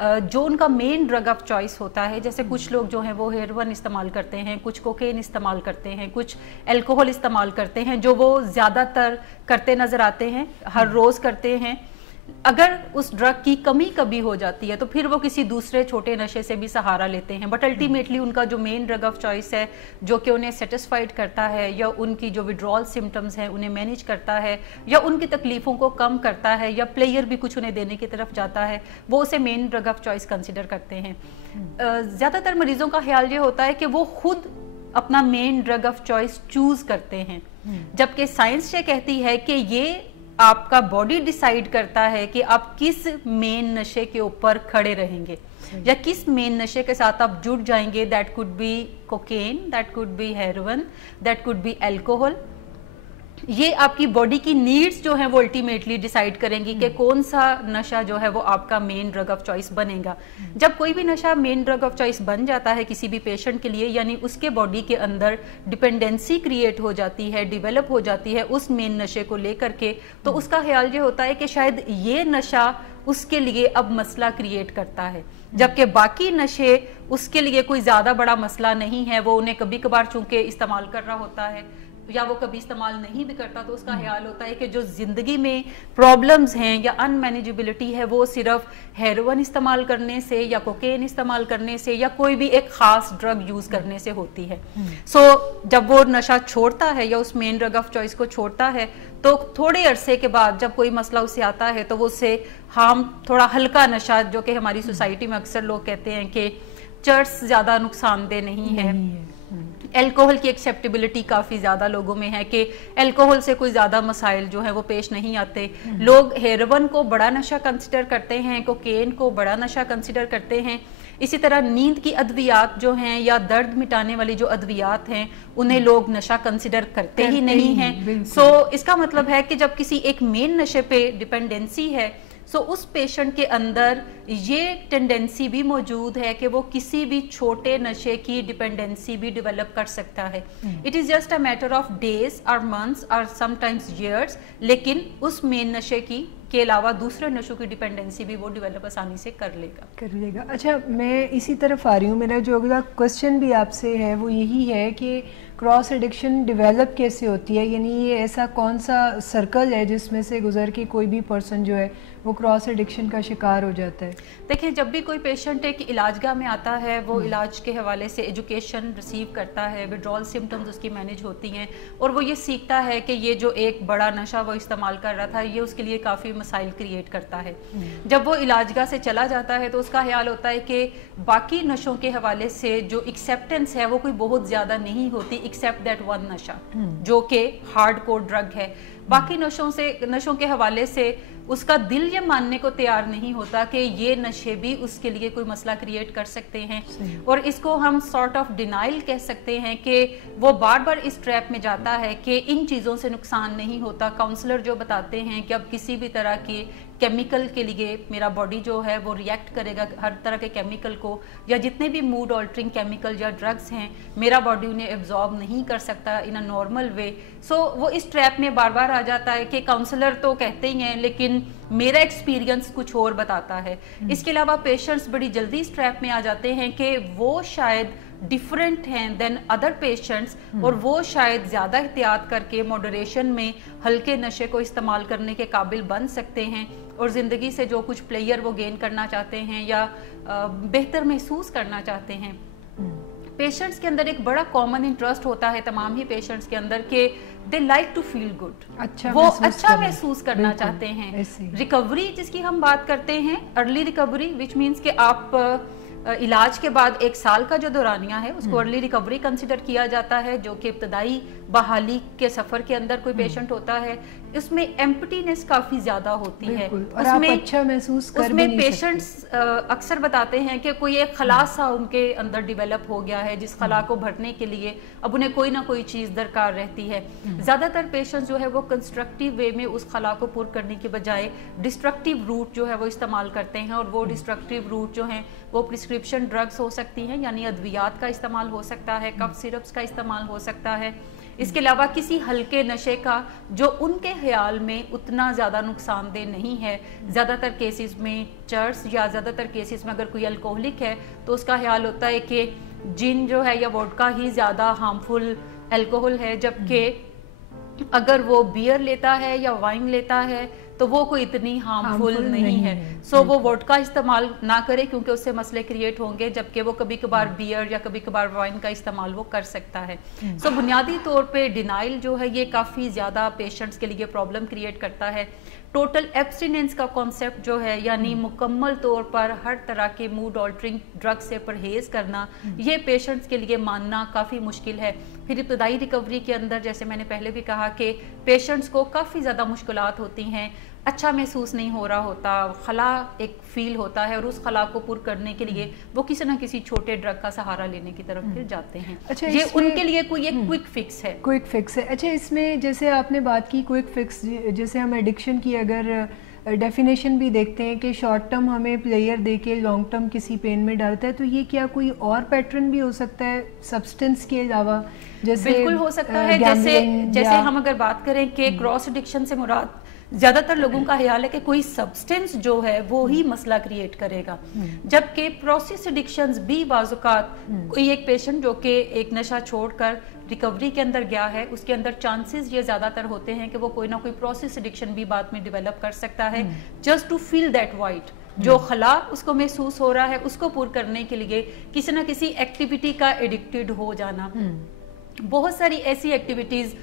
جو ان کا مین drug of choice ہوتا ہے. جیسے کچھ لوگ جو ہیں وہ ہیروئن استعمال کرتے ہیں, کچھ کوکین استعمال کرتے ہیں, کچھ الکوہول استعمال کرتے ہیں, جو وہ زیادہ تر کرتے نظر آتے ہیں, ہر روز کرتے ہیں. اگر اس ڈرگ کی کمی کبھی ہو جاتی ہے تو پھر وہ کسی دوسرے چھوٹے نشے سے بھی سہارا لیتے ہیں, بٹ الٹیمیٹلی ان کا جو مین ڈرگ آف چوائس ہے جو کہ انہیں سیٹسفائیڈ کرتا ہے یا ان کی جو وڈرول سمٹمز ہیں انہیں مینیج کرتا ہے یا ان کی تکلیفوں کو کم کرتا ہے یا پلیئر بھی کچھ انہیں دینے کی طرف جاتا ہے, وہ اسے مین ڈرگ آف چوائس کنسیڈر کرتے ہیں. زیادہ تر مریضوں کا خیال یہ ہوتا ہے کہ وہ خود اپنا مین ڈرگ آف چوائس چوز کرتے ہیں, جبکہ سائنس یہ کہتی ہے کہ یہ آپ کا باڈی ڈیسائیڈ کرتا ہے کہ آپ کس مین نشے کے اوپر کھڑے رہیں گے یا کس مین نشے کے ساتھ آپ جڑ جائیں گے. That could be cocaine, that could be heroin, that could be alcohol. یہ آپ کی باڈی کی نیڈز جو ہیں وہ الٹیمیٹلی ڈیسائیڈ کریں گی کہ کون سا نشہ جو ہے وہ آپ کا مین ڈرگ آف چوائس بنے گا. جب کوئی بھی نشہ مین ڈرگ آف چوائس بن جاتا ہے کسی بھی پیشنٹ کے لیے, یعنی اس کے باڈی کے اندر ڈپینڈنسی کریٹ ہو جاتی ہے, ڈیولپ ہو جاتی ہے اس مین نشے کو لے کر کے, تو اس کا خیال یہ ہوتا ہے کہ شاید یہ نشہ اس کے لیے اب مسئلہ کریٹ کرتا ہے, جبکہ باقی نشے اس کے لیے کوئی زیادہ بڑا مسئلہ نہیں ہے. وہ انہیں کبھی کبھار چونکہ استعمال کر رہا ہوتا ہے یا وہ کبھی استعمال نہیں بھی کرتا, تو اس کا خیال ہوتا ہے کہ جو زندگی میں پرابلمز ہیں یا ان مینیجبلٹی ہے وہ صرف ہیروئن استعمال کرنے سے یا کوکین استعمال کرنے سے یا کوئی بھی ایک خاص ڈرگ یوز کرنے سے ہوتی ہے. سو جب وہ نشہ چھوڑتا ہے یا اس مین ڈرگ آف چوائس کو چھوڑتا ہے تو تھوڑے عرصے کے بعد جب کوئی مسئلہ اسے آتا ہے تو وہ اسے تھوڑا ہلکا نشہ, جو کہ ہماری سوسائٹی میں اکثر لوگ کہتے ہیں کہ چرس زیادہ نقصان دہ نہیں ہے. الکوہل کی ایکسیپٹیبلٹی کافی زیادہ لوگوں میں ہے کہ الکوہل سے کوئی زیادہ مسائل جو ہیں وہ پیش نہیں آتے. لوگ ہیروئن کو بڑا نشہ کنسیڈر کرتے ہیں, کوکین کو بڑا نشہ کنسیڈر کرتے ہیں. اسی طرح نیند کی ادویات جو ہیں یا درد مٹانے والی جو ادویات ہیں انہیں لوگ نشہ کنسیڈر کرتے ہی نہیں ہیں. سو اس کا مطلب ہے کہ جب کسی ایک مین نشے پہ ڈیپینڈنسی ہے سو اس پیشنٹ کے اندر یہ ٹینڈنسی بھی موجود ہے کہ وہ کسی بھی چھوٹے نشے کی ڈیپینڈنسی بھی ڈیولپ کر سکتا ہے. It is just a matter of days اور منتھس اور سم ٹائمز ایئرس, لیکن اس مین نشے کے علاوہ دوسرے نشوں کی ڈیپینڈنسی بھی وہ ڈیولپ آسانی سے کر لے گا. اچھا, میں اسی طرف آ رہی ہوں. میرا جو اگلا کوشچن بھی آپ سے ہے وہ یہی ہے کہ کراس ایڈکشن ڈیولپ کیسے ہوتی ہے, یعنی یہ ایسا کون سا سرکل ہے جس میں سے گزر کے کوئی بھی پرسن جو ہے وہ کراس ایڈکشن کا شکار ہو جاتا ہے؟ دیکھیں, جب بھی کوئی پیشنٹ ایک علاج گاہ میں آتا ہے وہ علاج کے حوالے سے ایجوکیشن ریسیو کرتا ہے, وڈرول سمٹمز اس کی مینیج ہوتی ہیں اور وہ یہ سیکھتا ہے کہ یہ جو ایک بڑا نشہ وہ استعمال کر رہا تھا یہ اس کے لیے کافی مسائل کریٹ کرتا ہے. جب وہ علاج گاہ سے چلا جاتا ہے تو اس کا خیال ہوتا ہے کہ باقی نشوں کے حوالے سے جو ایکسیپٹنس ہے وہ کوئی بہت زیادہ نہیں ہوتی ایکسیپٹ دیٹ ون نشہ جو کہ ہارڈ کور ڈرگ ہے. باقی نشوں کے حوالے سے اس کا دل یہ ماننے کو تیار نہیں ہوتا کہ یہ نشے بھی اس کے لیے کوئی مسئلہ کریٹ کر سکتے ہیں, اور اس کو ہم سارٹ آف ڈینائل کہہ سکتے ہیں کہ وہ بار بار اس ٹریپ میں جاتا ہے کہ ان چیزوں سے نقصان نہیں ہوتا. کاؤنسلر جو بتاتے ہیں کہ اب کسی بھی طرح کی کیمیکل کے لیے میرا باڈی جو ہے وہ ریئیکٹ کرے گا ہر طرح کے کیمیکل کو, یا جتنے بھی موڈ آلٹرنگ کیمیکل یا ڈرگز ہیں میرا باڈی انہیں ایبزارب نہیں کر سکتا ان اے نارمل وے. سو وہ اس ٹریپ میں بار بار آ جاتا ہے کہ کاؤنسلر تو کہتے ہی ہیں لیکن میرا ایکسپیرینس کچھ اور بتاتا ہے. اس کے علاوہ پیشنٹس بڑی جلدی اس ٹریپ میں آ جاتے ہیں کہ وہ شاید ڈیفرنٹ ہیں دین ادر پیشنٹس, اور وہ شاید زیادہ احتیاط کر کے ماڈریشن میں ہلکے نشے کو استعمال کرنے کے قابل بن سکتے ہیں اور زندگی سے جو کچھ پلیئر وہ گین کرنا چاہتے ہیں یا بہتر محسوس کرنا چاہتے ہیں. پیشنٹس کے اندر ایک بڑا کامن انٹرسٹ ہوتا ہے تمام ہی پیشنٹس کے اندر کہ they like to feel good, وہ اچھا محسوس کرنا چاہتے ہیں. ریکوری جس کی ہم بات کرتے ہیں, ارلی ریکوری وچ مینس کہ آپ علاج کے بعد 1 سال کا جو دورانیہ ہے اس کو ارلی ریکوری کنسیڈر کیا جاتا ہے, جو کہ ابتدائی بحالی کے سفر کے اندر کوئی پیشنٹ ہوتا ہے. اس میں ایمپٹینس کافی زیادہ ہوتی ہے, اس میں پیشنٹس اکثر بتاتے ہیں کہ کوئی ایک خلا سا ان کے اندر ڈیولپ ہو گیا ہے جس خلا کو بھرنے کے لیے اب انہیں کوئی نہ کوئی چیز درکار رہتی ہے. زیادہ تر پیشنٹس جو ہے وہ کنسٹرکٹیو وے میں اس خلا کو پر کرنے کی بجائے ڈسٹرکٹیو روٹ جو ہے وہ استعمال کرتے ہیں, اور وہ ڈسٹرکٹیو روٹ جو ہیں وہ پرسکرپشن ڈرگز ہو سکتی ہیں, یعنی ادویات کا استعمال ہو سکتا ہے, کف سرپس کا استعمال ہو سکتا ہے, اس کے علاوہ کسی ہلکے نشے کا جو ان کے خیال میں اتنا زیادہ نقصان دہ نہیں ہے. زیادہ تر کیسز میں چرس یا زیادہ تر کیسز میں اگر کوئی الکوہلک ہے تو اس کا خیال ہوتا ہے کہ جن جو ہے یا ووڈکا ہی زیادہ ہارمفل الکوہل ہے, جبکہ اگر وہ بیئر لیتا ہے یا وائن لیتا ہے تو وہ کوئی اتنی ہارمفل نہیں ہے. سو وہ ووڈکا استعمال نہ کرے کیونکہ اس سے مسئلے کریٹ ہوں گے, جبکہ وہ کبھی کبھار بیئر یا کبھی کبھار وائن کا استعمال وہ کر سکتا ہے. سو بنیادی طور پہ ڈینائل جو ہے یہ کافی زیادہ پیشنٹس کے لیے پرابلم کریٹ کرتا ہے. ٹوٹل ایبسٹیننس کا کانسیپٹ جو ہے یعنی مکمل طور پر ہر طرح کے موڈ آلٹرنگ ڈرگ سے پرہیز کرنا, یہ پیشنٹس کے لیے ماننا کافی مشکل ہے. پھر ابتدائی ریکوری کے اندر جیسے میں نے پہلے بھی کہا کہ پیشنٹس کو کافی زیادہ مشکلات ہوتی ہیں, اچھا محسوس نہیں ہو رہا ہوتا, خلا ایک فیل ہوتا ہے اور اس خلا کو پر کرنے کے لیے وہ کسی نہ کسی چھوٹے ڈرگ کا سہارا لینے کی طرف پھر جاتے ہیں. اچھا, یہ ان کے لیے کوئی ایک کوئک فکس ہے. کوئک فکس ہے. اچھا, اس میں جیسے آپ نے بات کی کوئک فکس, جیسے ہم ایڈکشن کی اگر ڈیفینیشن بھی دیکھتے ہیں کہ شارٹ ٹرم ہمیں پلیئر دے کے لانگ ٹرم کسی پین میں ڈالتا ہے, تو یہ کیا کوئی اور پیٹرن بھی ہو سکتا ہے سبسٹنس کے علاوہ؟ جیسے بالکل ہو سکتا ہے. جیسے ہم اگر بات کریں کہ کراس ایڈکشن سے مراد زیادہ تر لوگوں کا خیال ہے کہ کوئی سبسٹنس جو ہے وہ ہی مسئلہ کریٹ کرے گا, جبکہ پروسیس ایڈکشنز بھی بعض اوقات کوئی ایک پیشنٹ جو کہ ایک نشہ چھوڑ کر ریکوری کے اندر گیا ہے اس کے اندر چانسز یہ زیادہ تر ہوتے ہیں کہ وہ کوئی نہ کوئی پروسیس ایڈکشن بھی بعد میں ڈیولپ کر سکتا ہے, just to fill that void. جو خلا اس کو محسوس ہو رہا ہے اس کو پور کرنے کے لیے کسی نہ کسی ایکٹیویٹی کا ایڈکٹڈ ہو جانا. بہت ساری ایسی ایکٹیویٹیز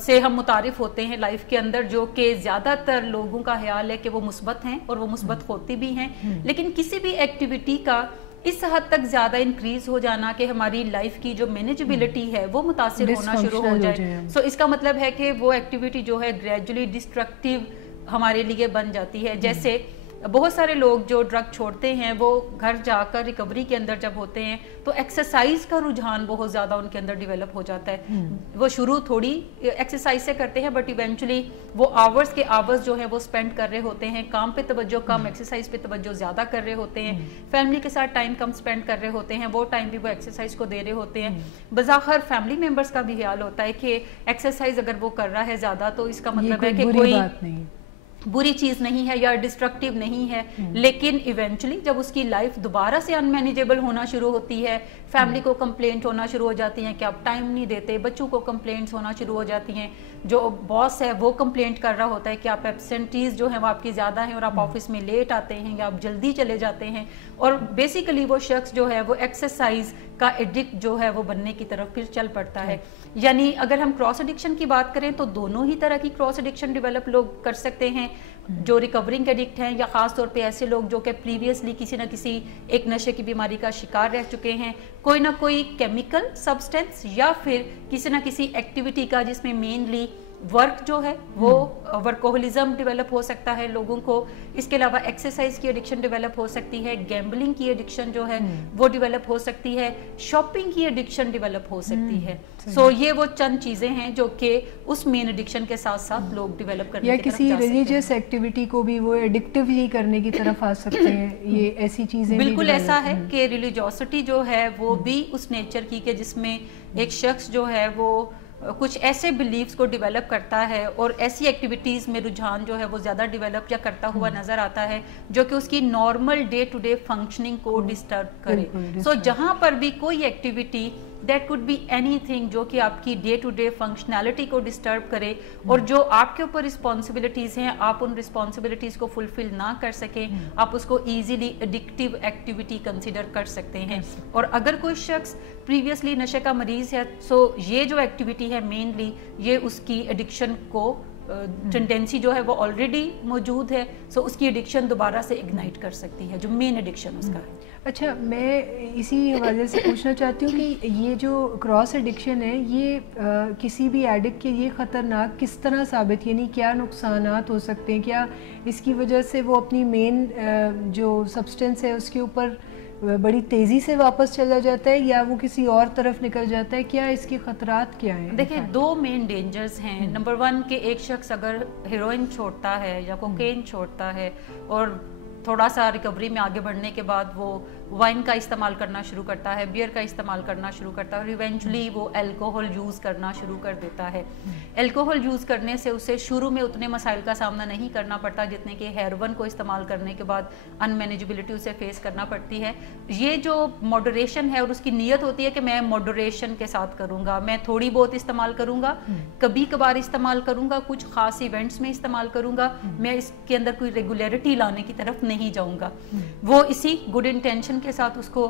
سے ہم متعارف ہوتے ہیں لائف کے اندر جو کہ زیادہ تر لوگوں کا خیال ہے کہ وہ مثبت ہیں اور وہ مثبت ہوتی بھی ہیں, لیکن کسی بھی ایکٹیویٹی کا اس حد تک زیادہ انکریز ہو جانا کہ ہماری لائف کی جو مینیجبلٹی ہے وہ متاثر ہونا شروع ہو جائے. سو اس کا مطلب ہے کہ وہ ایکٹیویٹی جو ہے گریجولی ڈسٹرکٹیو ہمارے لیے بن جاتی ہے. جیسے بہت سارے لوگ جو ڈرگ چھوڑتے ہیں وہ گھر جا کر ریکوری کے اندر جب ہوتے ہیں تو ایکسرسائز کا رجحان بہت زیادہ ان کے اندر ڈیولپ ہو جاتا ہے. وہ شروع تھوڑی ایکسرسائز سے کرتے ہیں بٹ ایونچولی وہ آورز کے آورز جو ہیں وہ سپینڈ کر رہے ہوتے ہیں, کام پہ توجہ کم, ایکسرسائز پہ توجہ زیادہ کر رہے ہوتے ہیں, فیملی کے ساتھ ٹائم کم سپینڈ کر رہے ہوتے ہیں, وہ ٹائم بھی وہ ایکسرسائز کو دے رہے ہوتے ہیں. بظاہر فیملی ممبرس کا بھی خیال ہوتا ہے کہ ایکسرسائز اگر وہ کر رہا ہے زیادہ تو اس کا مطلب ہے کہ کوئی بری چیز نہیں ہے یا ڈسٹرکٹیو نہیں ہے, لیکن ایونچولی جب اس کی لائف دوبارہ سے ان مینیجیبل ہونا شروع ہوتی ہے, فیملی کو کمپلینٹ ہونا شروع ہو جاتی ہیں کہ آپ ٹائم نہیں دیتے, بچوں کو کمپلینٹس ہونا شروع ہو جاتی ہیں, جو باس ہے وہ کمپلینٹ کر رہا ہوتا ہے کہ آپ ایبسینٹیز جو ہیں وہ آپ کی زیادہ ہیں اور آپ آفس میں لیٹ آتے ہیں یا آپ جلدی چلے جاتے ہیں, اور بیسیکلی وہ شخص جو ہے وہ ایکسرسائز کا ایڈکٹ جو ہے وہ بننے کی طرف پھر چل پڑتا ہے. یعنی اگر ہم کراس ایڈکشن کی بات کریں تو دونوں ہی طرح کی کراس ایڈکشن ڈیولپ لوگ کر سکتے ہیں, جو ریکورنگ ایڈکٹ ہیں یا خاص طور پہ ایسے لوگ جو کہ پریویسلی کسی نہ کسی ایک نشے کی بیماری کا شکار رہ چکے ہیں, کوئی نہ کوئی کیمیکل سبسٹینس یا پھر کسی نہ کسی ایکٹیویٹی کا جس میں مینلی ورک جو ہے وہ ورکوہلزم ڈیولپ ہو سکتا ہے لوگوں کو. اس کے علاوہ ایکسرسائز کی ایڈکشن ڈیولپ ہو سکتی ہے, گیمبلنگ کی ایڈکشن جو ہے وہ ڈیولپ ہو سکتی ہے, شاپنگ کی ایڈکشن ڈیولپ ہو سکتی ہے. سو یہ وہ چند چیزیں ہیں جو کہ اس مین ایڈکشن کے ساتھ ساتھ لوگ ڈیولپ کرنے یا کسی ریلیجیس ایکٹیویٹی کو بھی وہ ایڈکٹیولی کرنے کی طرف آ سکتے ہیں. یہ ایسی چیزیں بالکل ایسا ہے کہ ریلیجیوسٹی جو ہے وہ بھی اس نیچر کی کہ جس میں ایک شخص جو ہے وہ کچھ ایسے بلیفز کو ڈیولپ کرتا ہے اور ایسی ایکٹیویٹیز میں رجحان جو ہے وہ زیادہ ڈیولپ یا کرتا ہوا نظر آتا ہے جو کہ اس کی normal day to day functioning کو ڈسٹرب کرے. سو جہاں پر بھی کوئی activity that could be anything جو کہ آپ کی ڈے ٹو ڈے فنکشنالٹی کو ڈسٹرب کرے اور جو آپ کے اوپر رسپانسبلٹیز ہیں آپ ان رسپانسبلٹیز کو فلفل نہ کر سکیں, آپ اس کو ایزیلی ایڈکٹیو ایکٹیویٹی کنسیڈر کر سکتے ہیں. اور اگر کوئی شخص پریویسلی نشے کا مریض ہے سو یہ جو ایکٹیویٹی ہے مینلی یہ اس کی ایڈکشن کو ٹینڈنسی جو ہے وہ آلریڈی موجود ہے, سو اس کی ایڈکشن دوبارہ سے اگنائٹ کر سکتی ہے جو مین ایڈکشن اس کا ہے. اچھا, میں اسی حوالے سے پوچھنا چاہتی ہوں کہ یہ جو کراس ایڈکشن ہے یہ کسی بھی ایڈکٹ کے لیے خطرناک کس طرح ثابت, یعنی کیا نقصانات ہو سکتے ہیں؟ کیا اس کی وجہ سے وہ اپنی مین جو سبسٹنس ہے اس کے اوپر بڑی تیزی سے واپس چلا جاتا ہے یا وہ کسی اور طرف نکل جاتا ہے؟ کیا اس کے خطرات کیا ہیں؟ دیکھیں دو مین ڈینجرز ہیں. نمبر 1 کہ ایک شخص اگر ہیروئن چھوڑتا ہے یا کوکین چھوڑتا ہے اور تھوڑا سا ریکوری میں آگے بڑھنے کے بعد وہ وائن کا استعمال کرنا شروع کرتا ہے, بیئر کا استعمال کرنا شروع کرتا ہے, اور ایونچولی وہ الکوہل یوز کرنا شروع کر دیتا ہے. الکوہل یوز کرنے سے اسے شروع میں اتنے مسائل کا سامنا نہیں کرنا پڑتا جتنے کہ ہیروین کو استعمال کرنے کے بعد ان مینیجبلٹی اسے فیس کرنا پڑتی ہے. یہ جو ماڈریشن ہے, اور اس کی نیت ہوتی ہے کہ میں ماڈریشن کے ساتھ کروں گا, میں تھوڑی بہت استعمال کروں گا, کبھی کبھار استعمال کروں گا, کچھ خاص ایونٹس میں استعمال کروں گا, میں اس کے اندر کوئی ریگولیرٹی لانے کی طرف نہیں جاؤں گا. وہ اسی گڈ انٹینشن کے ساتھ اس کو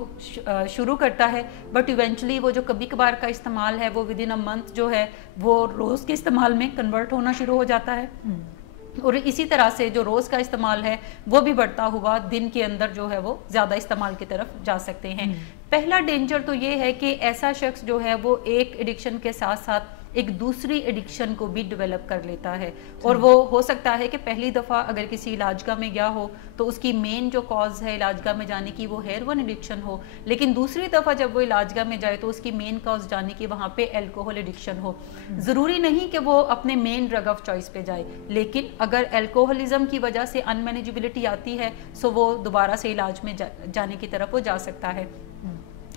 شروع کرتا ہے, بٹ ایونچولی وہ جو کبھی کبھار کا استعمال ہے وہ ود ان اے منتھ جو ہے وہ روز کے استعمال میں کنورٹ ہونا شروع ہو جاتا ہے. اور اسی طرح سے جو روز کا استعمال ہے وہ بھی بڑھتا ہوا دن کے اندر جو ہے وہ زیادہ استعمال کی طرف جا سکتے ہیں. پہلا ڈینجر تو یہ ہے کہ ایسا شخص جو ہے وہ ایک ایڈکشن کے ساتھ ساتھ ایک دوسری ایڈکشن کو بھی ڈیولپ کر لیتا ہے, اور وہ ہو سکتا ہے کہ پہلی دفعہ اگر کسی علاج گاہ میں گیا ہو تو اس کی مین جو کاز ہے علاج گاہ میں جانے کی وہ ہیروین ایڈکشن ہو, لیکن دوسری دفعہ جب وہ علاج گاہ میں جائے تو اس کی مین کاز جانے کی وہاں پہ الکوہل ایڈکشن ہو. ضروری نہیں کہ وہ اپنے مین ڈرگ آف چوائس پہ جائے, لیکن اگر الکوہلزم کی وجہ سے ان مینیجبلٹی آتی ہے سو وہ دوبارہ سے علاج میں جانے کی طرف وہ جا سکتا ہے.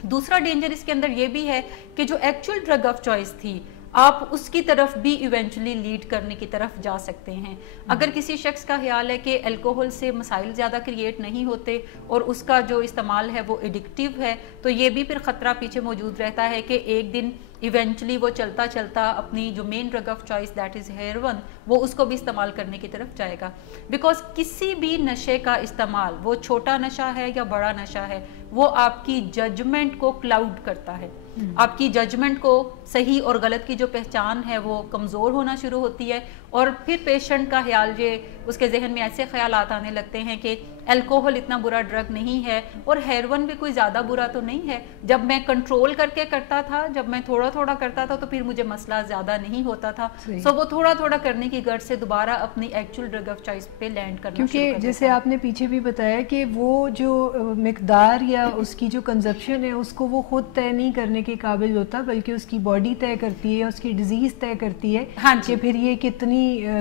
دوسرا ڈینجر اس کے اندر یہ بھی ہے کہ جو ایکچوئل ڈرگ آف چوائس تھی آپ اس کی طرف بھی ایونچولی لیڈ کرنے کی طرف جا سکتے ہیں. اگر کسی شخص کا خیال ہے کہ الکوہل سے مسائل زیادہ کریٹ نہیں ہوتے اور اس کا جو استعمال ہے وہ ایڈکٹیو ہے, تو یہ بھی پھر خطرہ پیچھے موجود رہتا ہے کہ ایک دن ایونچولی وہ چلتا چلتا اپنی جو main drug of choice that is heroin وہ اس کو بھی استعمال کرنے کی طرف جائے گا. بیکاز کسی بھی نشے کا استعمال, وہ چھوٹا نشہ ہے یا بڑا نشہ ہے, وہ آپ کی ججمنٹ کو کلاؤڈ کرتا ہے. آپ کی ججمنٹ کو, صحیح اور غلط کی جو پہچان ہے وہ کمزور ہونا شروع ہوتی ہے, اور پھر پیشنٹ کا خیال یہ اس کے ذہن میں ایسے خیالات آنے لگتے ہیں کہ الکوہل اتنا برا ڈرگ نہیں ہے اور ہیروین بھی کوئی زیادہ برا تو نہیں ہے, جب میں کنٹرول کر کے کرتا تھا, جب میں تھوڑا تھوڑا کرتا تھا تو پھر مجھے مسئلہ زیادہ نہیں ہوتا تھا. سو وہ تھوڑا تھوڑا کرنے کی غرض سے دوبارہ اپنی ایکچوئل ڈرگ آف چوائس پہ لینڈ کرنا, کیونکہ جیسے آپ نے پیچھے بھی بتایا کہ وہ جو مقدار یا اس کی جو کنزپشن ہے اس کو وہ خود طے نہیں کرنے کے قابل ہوتا, بلکہ اس کی باڈی طے کرتی ہے, اس کی ڈیزیز طے کرتی ہے کہ پھر یہ کتنی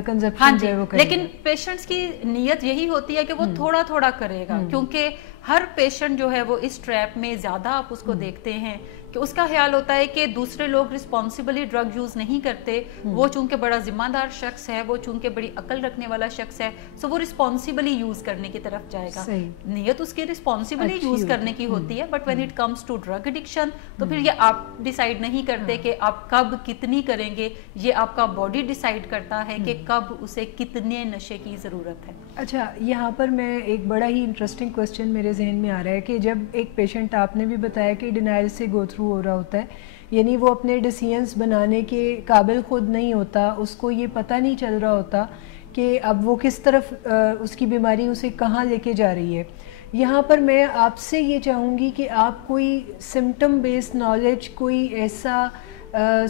کنزپشن جو ہے وہ کرے. لیکن پیشنٹس کی نیت یہی ہوتی ہے کہ وہ تھوڑا تھوڑا کرے گا, کیونکہ ہر پیشنٹ جو ہے وہ اس ٹریپ میں زیادہ آپ اس کو دیکھتے ہیں کہ اس کا خیال ہوتا ہے کہ دوسرے لوگ رسپانسبلی ڈرگ یوز نہیں کرتے, وہ چونکہ بڑا ذمہ دار شخص ہے, وہ چونکہ بڑی عقل رکھنے والا شخص ہے, سو وہ رسپانسبلی یوز کرنے کی طرف جائے گا. نیت اس کی رسپانسبلی یوز کرنے کی ہوتی ہے, but when it comes to drug addiction تو پھر یہ آپ ڈیسائیڈ نہیں کرتے کہ آپ کب کتنی کریں گے, یہ آپ کا باڈی ڈیسائیڈ کرتا ہے کہ کب اسے کتنے نشے کی ضرورت ہے. اچھا, یہاں پر میں ایک بڑا ہی انٹرسٹنگ کوسچن میرے ذہن میں آ رہا ہے کہ جب ایک پیشنٹ, آپ نے بھی بتایا کہ ڈینائل سے گو تھرو ہو رہا ہوتا ہے, یعنی وہ اپنے ڈیسیژنس بنانے کے قابل خود نہیں ہوتا, اس کو یہ پتہ نہیں چل رہا ہوتا کہ اب وہ کس طرف اس کی بیماری اسے کہاں لے کے جا رہی ہے. یہاں پر میں آپ سے یہ چاہوں گی کہ آپ کوئی سمٹم بیس نالج, کوئی ایسا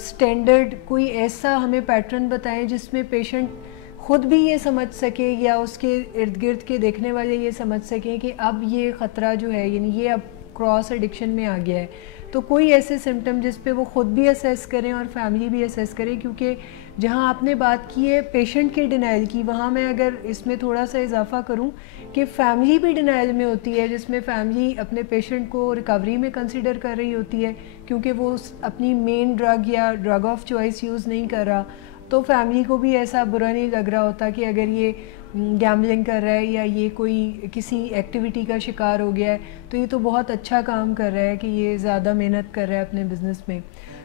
سٹینڈرڈ, کوئی ایسا ہمیں پیٹرن بتائیں جس میں پیشنٹ خود بھی یہ سمجھ سکے یا اس کے ارد گرد کے دیکھنے والے یہ سمجھ سکیں کہ اب یہ خطرہ جو ہے, یعنی یہ اب کراس ایڈکشن میں آ گیا ہے. تو کوئی ایسے سمٹم جس پہ وہ خود بھی اسیس کریں اور فیملی بھی اسیس کریں, کیونکہ جہاں آپ نے بات کی ہے پیشنٹ کے ڈینائل کی, وہاں میں اگر اس میں تھوڑا سا اضافہ کروں کہ فیملی بھی ڈینائل میں ہوتی ہے, جس میں فیملی اپنے پیشنٹ کو ریکوری میں کنسیڈر کر رہی ہوتی ہے کیونکہ وہ اپنی مین ڈرگ یا ڈرگ آف چوائس یوز نہیں کر رہا, تو فیملی کو بھی ایسا برا نہیں لگ رہا ہوتا کہ اگر یہ گیمبلنگ کر رہا ہے یا یہ کوئی کسی ایکٹیویٹی کا شکار ہو گیا ہے تو یہ تو بہت اچھا کام کر رہا ہے کہ یہ زیادہ محنت کر رہا ہے اپنے بزنس میں.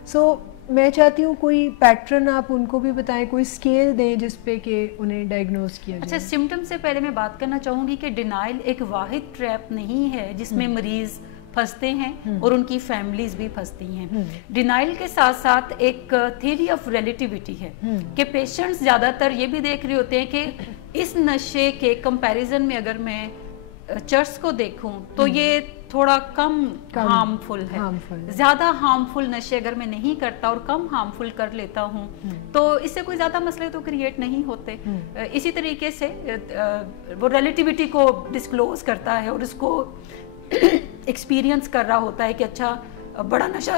سو میں چاہتی ہوں کوئی پیٹرن آپ ان کو بھی بتائیں, کوئی اسکیل دیں جس پہ کہ انہیں ڈائگنوز کیا جائے. اچھا, سمٹم سے پہلے میں بات کرنا چاہوں گی کہ ڈینائل ایک واحد ٹریپ نہیں ہے جس میں مریض پھنستے ہیں اور ان کی فیملیز بھی پھنستی ہیں. ڈینائل کے ساتھ ساتھ ایک تھیوری آف ریلیٹیوٹی ہے کہ پیشنٹس زیادہ تر یہ بھی دیکھ رہے ہوتے ہیں کہ اس نشے کے کمپیریزن میں اگر میں چرس کو دیکھوں تو یہ تھوڑا کم ہارمفل ہے. زیادہ ہارمفل نشے اگر میں نہیں کرتا اور کم ہارمفل کر لیتا ہوں تو اس سے کوئی زیادہ مسئلے تو کریٹ نہیں ہوتے. اسی طریقے سے وہ ریلیٹیوٹی کو ڈسکلوز کرتا ہے اور اس کو ایکسپیرینس کر رہا ہوتا ہے کہ اچھا بڑا نشہ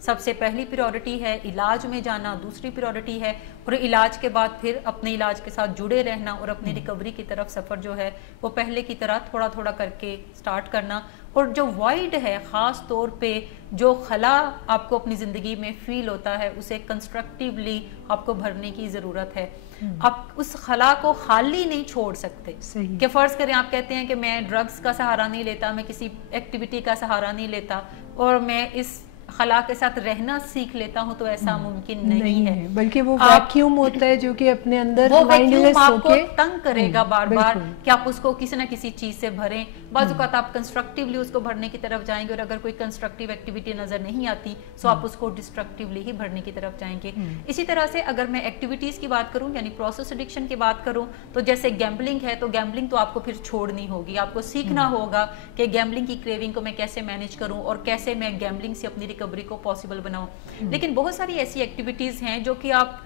سب سے پہلی پریورٹی ہے علاج میں جانا، دوسری پریورٹی ہے اور علاج کے بعد پھر اپنے علاج کے ساتھ جڑے رہنا اور اپنی ریکوری کی طرف سفر جو ہے وہ پہلے کی طرح تھوڑا تھوڑا کر کے سٹارٹ کرنا. اور جو وائڈ ہے، خاص طور پہ جو خلا آپ کو اپنی زندگی میں فیل ہوتا ہے، اسے کنسٹرکٹیولی آپ کو بھرنے کی ضرورت ہے. آپ اس خلا کو خالی نہیں چھوڑ سکتے کہ فرض کریں آپ کہتے ہیں کہ میں ڈرگز کا سہارا نہیں لیتا، میں کسی ایکٹیویٹی کا سہارا نہیں لیتا اور میں اس خلا کے ساتھ رہنا سیکھ لیتا ہوں، تو ایسا ممکن نہیں ہے. بلکہ وہ ویکیوم ہوتا ہے جو کہ اپنے اندر وہ ویکیوم آپ کو تنگ کرے گا بار بار کہ آپ اس کو کسی نہ کسی چیز سے بھریں. بعض اوقات آپ کنسٹرکٹیولی اس کو بھرنے کی طرف جائیں گے اور اگر کوئی کنسٹرکٹیو ایکٹیویٹی نظر نہیں آتی تو آپ اس کو ڈسٹرکٹیولی ہی بھرنے کی طرف جائیں گے. اسی طرح سے اگر میں ایکٹیویٹیز کی بات کروں یعنی پروسیس ایڈکشن کی بات کروں تو جیسے گیمبلنگ ہے، تو گیمبلنگ تو آپ کو پھر چھوڑنی ہوگی. آپ کو سیکھنا ہوگا کہ گیمبلنگ کی کریونگ کو میں کیسے مینیج کروں اور کیسے میں گیمبلنگ سے اپنی ریکوری کو پاسبل بناؤں. لیکن بہت ساری ایسی ایکٹیویٹیز ہیں جو کہ آپ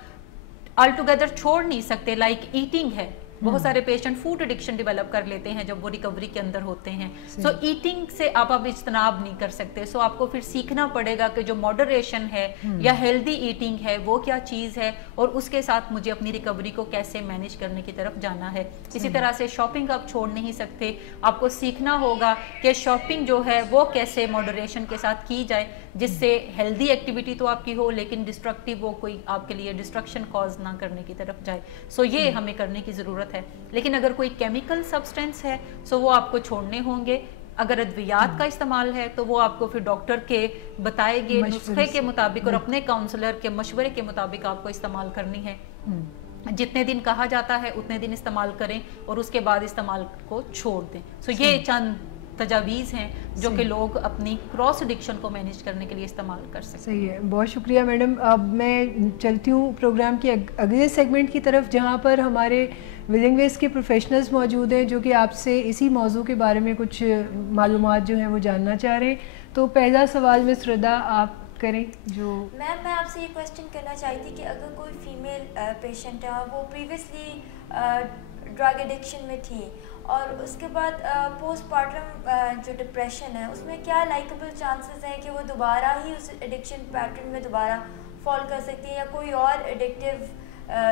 آل ٹوگیدر چھوڑ نہیں سکتے، لائک ایٹنگ ہے. بہت سارے پیشنٹ فوڈ ایڈکشن ڈیولپ کر لیتے ہیں جب وہ ریکوری کے اندر ہوتے ہیں. سو ایٹنگ سے آپ اب اجتناب نہیں کر سکتے. سو آپ کو پھر سیکھنا پڑے گا کہ جو ماڈریشن ہے یا ہیلدی ایٹنگ ہے وہ کیا چیز ہے اور اس کے ساتھ مجھے اپنی ریکوری کو کیسے مینیج کرنے کی طرف جانا ہے. اسی طرح سے شاپنگ آپ چھوڑ نہیں سکتے. آپ کو سیکھنا ہوگا کہ شاپنگ جو ہے وہ کیسے ماڈریشن کے ساتھ کی جائے جس سے ہیلدی ایکٹیویٹی تو آپ کی ہو لیکن ڈسٹرکٹیو وہ کوئی آپ کے لیے ڈسٹرکشن کاز نہ کرنے کی طرف جائے. سو یہ ہمیں کرنے کی ضرورت ہے. لیکن اگر کوئی کیمیکل سبسٹینس ہے سو وہ آپ کو چھوڑنے ہوں گے. اگر ادویات کا استعمال ہے تو وہ آپ کو پھر ڈاکٹر کے بتائے گئے نسخے کے مطابق اور اپنے کاؤنسلر کے مشورے کے مطابق آپ کو استعمال کرنی ہے. جتنے دن کہا جاتا ہے اتنے دن استعمال کریں اور اس کے بعد استعمال کو چھوڑ دیں. سو یہ چند تجاویز ہیں جو کہ لوگ اپنی کراس ایڈکشن کو مینیج کرنے کے لیے استعمال کر سکتے ہیں. صحیح ہے، بہت شکریہ میڈم. اب میں چلتی ہوں پروگرام کے اگلے سیگمنٹ کی طرف جہاں پر ہمارے ولنگ ویسٹ کے پروفیشنلز موجود ہیں جو کہ آپ سے اسی موضوع کے بارے میں کچھ معلومات جو ہیں وہ جاننا چاہ رہے ہیں. تو پہلا سوال مس ردا آپ کریں. جو میم میں آپ سے یہ کویسچن کرنا چاہتی تھی کہ اگر کوئی فیمیل پیشنٹ ہے وہ پریویسلی ڈرگ ایڈکشن میں تھی اور اس کے بعد پوسٹ پارٹم جو ڈپریشن ہے اس میں کیا لائکبل چانسز ہیں کہ وہ دوبارہ ہی اس ایڈکشن پیٹرن میں دوبارہ فال کر سکتی ہیں یا کوئی اور ایڈکٹیو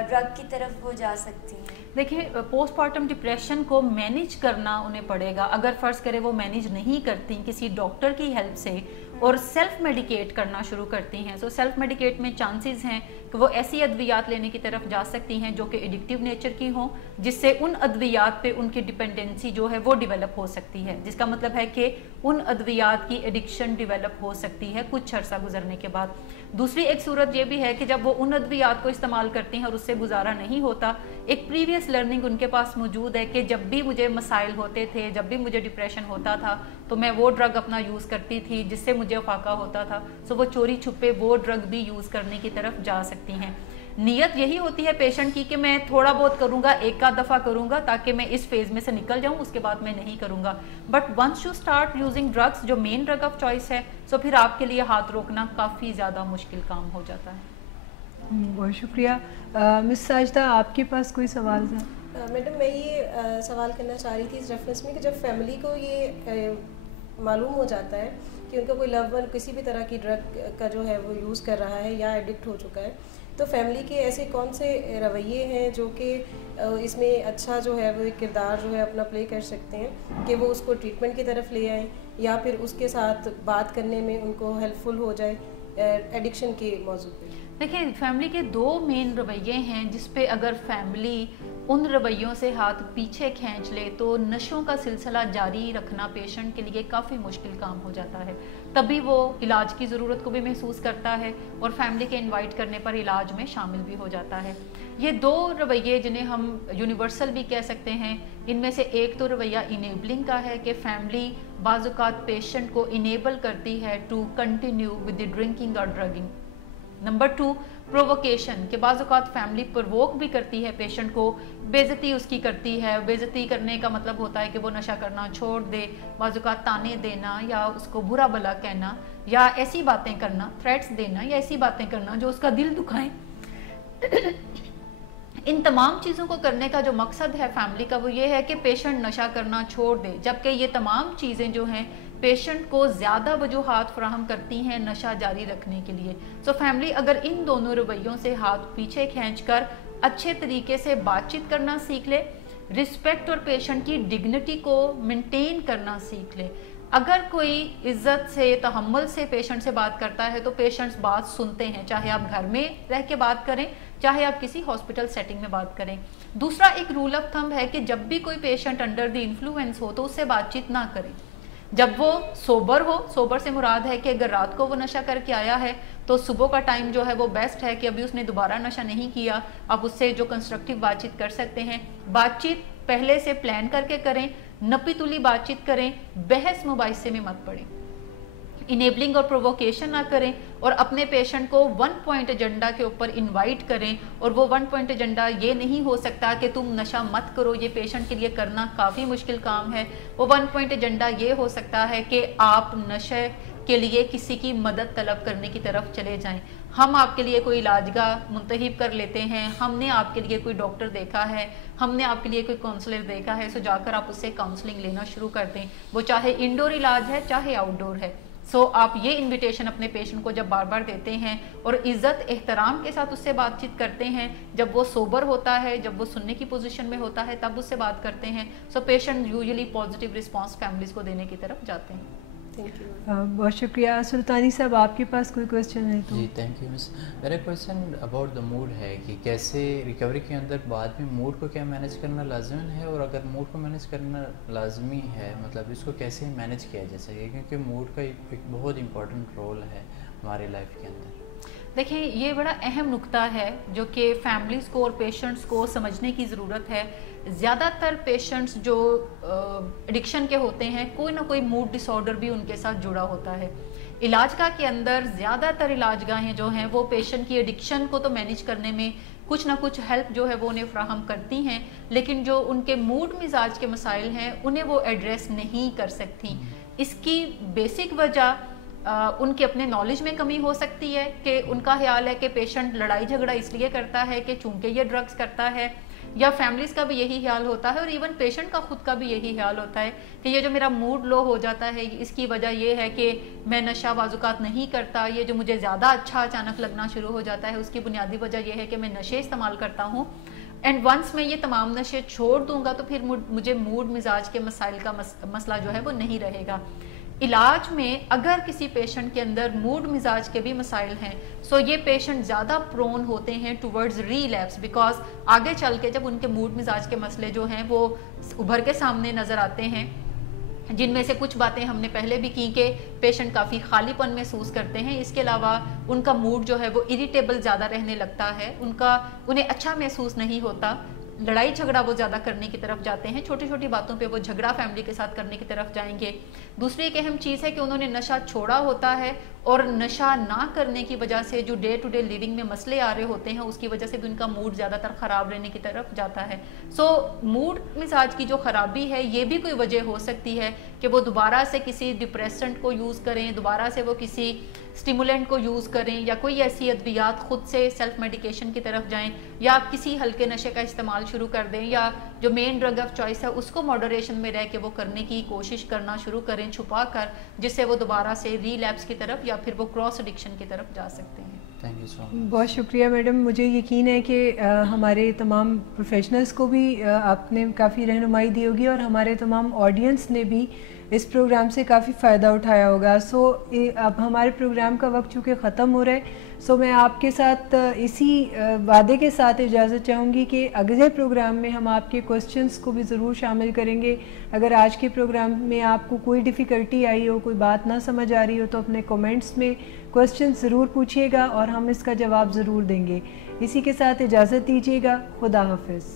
ڈرگ کی طرف وہ جا سکتی ہیں؟ دیکھیں پوسٹ پارٹم ڈپریشن کو مینیج کرنا انہیں پڑے گا. اگر فرض کرے وہ مینیج نہیں کرتی کسی ڈاکٹر کی ہیلپ سے اور سیلف میڈیکیٹ کرنا شروع کرتی ہیں سو سیلف میڈیکیٹ میں چانسز ہیں کہ وہ ایسی ادویات لینے کی طرف جا سکتی ہیں جو کہ ایڈکٹیو نیچر کی ہوں جس سے ان ادویات پہ ان کی ڈپینڈنسی جو ہے وہ ڈیولپ ہو سکتی ہے. جس کا مطلب ہے کہ ان ادویات کی ایڈکشن ڈیولپ ہو سکتی ہے کچھ عرصہ گزرنے کے بعد. دوسری ایک صورت یہ بھی ہے کہ جب وہ ان ادویات کو استعمال کرتی ہیں اور اس سے گزارا نہیں ہوتا، ایک پریویس لرننگ ان کے پاس موجود ہے کہ جب بھی مجھے مسائل ہوتے تھے، جب بھی مجھے ڈپریشن ہوتا تھا تو میں وہ ڈرگ اپنا یوز کرتی تھی جس سے مجھے فاقہ ہوتا تھا. سو وہ چوری چھپے وہ ڈرگ بھی یوز کرنے کی طرف جا سکتی ہیں. نیت یہی ہوتی ہے پیشنٹ کی کہ میں تھوڑا بہت کروں گا، ایک آدھ دفعہ کروں گا تاکہ میں اس فیز میں سے نکل جاؤں، اس کے بعد میں نہیں کروں گا. But once you start using drugs جو مین ڈرگ آف چوائس ہے سو پھر آپ کے لیے ہاتھ روکنا کافی زیادہ مشکل کام ہو جاتا ہے. بہت شکریہ. مس ساجدہ آپ کے پاس کوئی سوال تھا؟ میڈم میں یہ سوال کرنا چاہ رہی تھی اس ریفرنس میں کہ جب فیملی کو یہ معلوم ہو جاتا ہے کہ ان کا کوئی لو ون کسی بھی طرح کی ڈرگ کا جو ہے وہ یوز کر رہا ہے یا ایڈکٹ ہو چکا ہے تو فیملی کے ایسے کون سے رویے ہیں جو کہ اس میں اچھا جو ہے وہ ایک کردار جو ہے اپنا پلے کر سکتے ہیں کہ وہ اس کو ٹریٹمنٹ کی طرف لے آئیں یا پھر اس کے ساتھ بات کرنے میں ان کو ہیلپ فل ہو جائے ایڈکشن کے موضوع پہ؟ دیکھیں فیملی کے دو مین رویے ہیں جس پہ اگر فیملی ان رویوں سے ہاتھ پیچھے کھینچ لے تو نشوں کا سلسلہ جاری رکھنا پیشنٹ کے لیے کافی مشکل کام ہو جاتا ہے. تبھی وہ علاج کی ضرورت کو بھی محسوس کرتا ہے اور فیملی کے انوائٹ کرنے پر علاج میں شامل بھی ہو جاتا ہے. یہ دو رویے جنہیں ہم یونیورسل بھی کہہ سکتے ہیں، ان میں سے ایک تو رویہ انیبلنگ کا ہے کہ فیملی بعض اوقات پیشنٹ کو انیبل کرتی ہے to continue with the drinking اور ڈرگنگ. نمبر 2 پرووکیشن کہ بعض اوقات فیملی پرووک بھی کرتی ہے پیشنٹ کو، بےعزتی اس کی کرتی ہے. بےعزتی کرنے کا مطلب ہوتا ہے کہ وہ نشہ کرنا چھوڑ دے، بعض اوقات تانے دینا یا اس کو برا بھلا کہنا یا ایسی باتیں کرنا، تھریٹس دینا یا ایسی باتیں کرنا جو اس کا دل دکھائیں. ان تمام چیزوں کو کرنے کا جو مقصد ہے فیملی کا وہ یہ ہے کہ پیشنٹ نشہ کرنا چھوڑ دے، جبکہ یہ تمام چیزیں جو ہیں پیشنٹ کو زیادہ وجوہات فراہم کرتی ہیں نشہ جاری رکھنے کے لیے. سو فیملی اگر ان دونوں رویوں سے ہاتھ پیچھے کھینچ کر اچھے طریقے سے بات چیت کرنا سیکھ لے, رسپیکٹ اور پیشنٹ کی ڈگنیٹی کو مینٹین کرنا سیکھ لے. اگر کوئی عزت سے تحمل سے پیشنٹ سے بات کرتا ہے تو پیشنٹس بات سنتے ہیں, چاہے آپ گھر میں رہ کے بات کریں چاہے آپ کسی ہاسپٹل سیٹنگ میں بات کریں. دوسرا ایک رول آف تھمب ہے کہ جب بھی کوئی پیشنٹ انڈر دی انفلوئنس ہو تو اس سے بات چیت نہ کریں. جب وہ سوبر ہو, سوبر سے مراد ہے کہ اگر رات کو وہ نشہ کر کے آیا ہے تو صبح کا ٹائم جو ہے وہ بیسٹ ہے کہ ابھی اس نے دوبارہ نشہ نہیں کیا, آپ اس سے جو کنسٹرکٹیو بات چیت کر سکتے ہیں. بات چیت پہلے سے پلان کر کے کریں, نپی تلی بات چیت کریں, بحث مباحثے میں مت پڑیں, انیبلنگ اور پرووکیشن نہ کریں, اور اپنے پیشنٹ کو 1 پوائنٹ ایجنڈا کے اوپر انوائٹ کریں. اور وہ 1 پوائنٹ ایجنڈا یہ نہیں ہو سکتا کہ تم نشہ مت کرو, یہ پیشنٹ کے لیے کرنا کافی مشکل کام ہے. وہ 1 پوائنٹ ایجنڈا یہ ہو سکتا ہے کہ آپ نشے کے لیے کسی کی مدد طلب کرنے کی طرف چلے جائیں. ہم آپ کے لیے کوئی علاج گاہ منتخب کر لیتے ہیں, ہم نے آپ کے لیے کوئی ڈاکٹر دیکھا ہے, ہم نے آپ کے لیے کوئی کاؤنسلر دیکھا ہے, سو جا کر آپ اس سے کاؤنسلنگ لینا شروع کر دیں. وہ چاہے انڈور علاج ہے چاہے آؤٹ ڈور ہے. سو آپ یہ انویٹیشن اپنے پیشنٹ کو جب بار بار دیتے ہیں اور عزت احترام کے ساتھ اس سے بات چیت کرتے ہیں, جب وہ سوبر ہوتا ہے, جب وہ سننے کی پوزیشن میں ہوتا ہے تب اس سے بات کرتے ہیں, so patient usually positive response families کو دینے کی طرف جاتے ہیں. بہت شکریہ. سلطانی صاحب آپ کے پاس کوئی کویسچن ہے تو؟ جی تھینک یو مس. میرا کویسچن اباؤٹ دا موڈ ہے کہ کیسے ریکوری کے اندر بعد میں موڈ کو کیا مینیج کرنا لازمی ہے, اور اگر موڈ کو مینیج کرنا لازمی ہے مطلب اس کو کیسے مینیج کیا جا سکے, کیونکہ موڈ کا ایک بہت امپورٹنٹ رول ہے ہماری لائف کے اندر. دیکھیں یہ بڑا اہم نقطہ ہے جو کہ فیملیز کو اور پیشنٹس کو سمجھنے کی ضرورت ہے. زیادہ تر پیشنٹس جو ایڈکشن کے ہوتے ہیں کوئی نہ کوئی موڈ ڈس آرڈر بھی ان کے ساتھ جڑا ہوتا ہے. علاج گاہ کے اندر زیادہ تر علاج گاہیں جو ہیں وہ پیشنٹ کی ایڈکشن کو تو مینیج کرنے میں کچھ نہ کچھ ہیلپ جو ہے وہ انہیں فراہم کرتی ہیں, لیکن جو ان کے موڈ مزاج کے مسائل ہیں انہیں وہ ایڈریس نہیں کر سکتی. اس کی بیسک وجہ ان کے اپنے نالج میں کمی ہو سکتی ہے کہ ان کا خیال ہے کہ پیشنٹ لڑائی جھگڑا اس لیے کرتا ہے کہ چونکہ یہ ڈرگز کرتا ہے, یا فیملیز کا بھی یہی خیال ہوتا ہے اور ایون پیشنٹ کا خود کا بھی یہی خیال ہوتا ہے کہ یہ جو میرا موڈ لو ہو جاتا ہے اس کی وجہ یہ ہے کہ میں نشہ بعض اوقات نہیں کرتا, یہ جو مجھے زیادہ اچھا اچانک لگنا شروع ہو جاتا ہے اس کی بنیادی وجہ یہ ہے کہ میں نشے استعمال کرتا ہوں, اینڈ ونس میں یہ تمام نشے چھوڑ دوں گا تو پھر مجھے موڈ مزاج کے مسائل کا مسئلہ جو ہے وہ نہیں رہے گا. علاج میں اگر کسی پیشنٹ کے اندر موڈ مزاج کے بھی مسائل ہیں سو یہ پیشنٹ زیادہ پرون ہوتے ہیں ٹورڈز ریلیپس, بیکاز آگے چل کے جب ان کے موڈ مزاج کے مسئلے جو ہیں وہ ابھر کے سامنے نظر آتے ہیں, جن میں سے کچھ باتیں ہم نے پہلے بھی کی کہ پیشنٹ کافی خالی پن محسوس کرتے ہیں, اس کے علاوہ ان کا موڈ جو ہے وہ اریٹیبل زیادہ رہنے لگتا ہے, انہیں اچھا محسوس نہیں ہوتا, لڑائی جھگڑا وہ زیادہ کرنے کی طرف جاتے ہیں, چھوٹی چھوٹی باتوں پہ وہ جھگڑا فیملی کے ساتھ کرنے کی طرف جائیں گے. دوسری ایک اہم چیز ہے کہ انہوں نے نشہ چھوڑا ہوتا ہے اور نشہ نہ کرنے کی وجہ سے جو ڈے ٹو ڈے لیونگ میں مسئلے آ رہے ہوتے ہیں اس کی وجہ سے بھی ان کا موڈ زیادہ تر خراب رہنے کی طرف جاتا ہے. سو موڈ مزاج کی جو خرابی ہے یہ بھی کوئی وجہ ہو سکتی ہے کہ وہ دوبارہ سے کسی ڈپریسنٹ کو یوز کریں, دوبارہ سے وہ کسی اسٹیمولنٹ کو یوز کریں, یا کوئی ایسی ادویات خود سے سیلف میڈیکیشن کی طرف جائیں, یا کسی ہلکے نشے کا استعمال شروع کر دیں, یا جو مین ڈرگ آف چوائس ہے اس کو ماڈریشن میں رہ کے وہ کرنے کی کوشش کرنا شروع کریں چھپا کر, جس سے وہ دوبارہ سے ریلیپس کی طرف یا پھر وہ کراس ایڈکشن کی طرف جا سکتے ہیں. بہت شکریہ میڈم. مجھے یقین ہے کہ ہمارے تمام پروفیشنلز کو بھی آپ نے کافی رہنمائی دی ہوگی اور ہمارے تمام آڈینس نے بھی اس پروگرام سے کافی فائدہ اٹھایا ہوگا. سو اب ہمارے پروگرام کا وقت چونکہ ختم ہو رہا ہے, سو میں آپ کے ساتھ اسی وعدے کے ساتھ اجازت چاہوں گی کہ اگلے پروگرام میں ہم آپ کے کوسچنز کو بھی ضرور شامل کریں گے. اگر آج کے پروگرام میں آپ کو کوئی ڈیفیکلٹی آئی ہو, کوئی بات نہ سمجھ آ رہی ہو تو اپنے کومنٹس میں کوسچن ضرور پوچھیے گا اور ہم اس کا جواب ضرور دیں گے. اسی کے ساتھ اجازت دیجیے گا. خدا حافظ.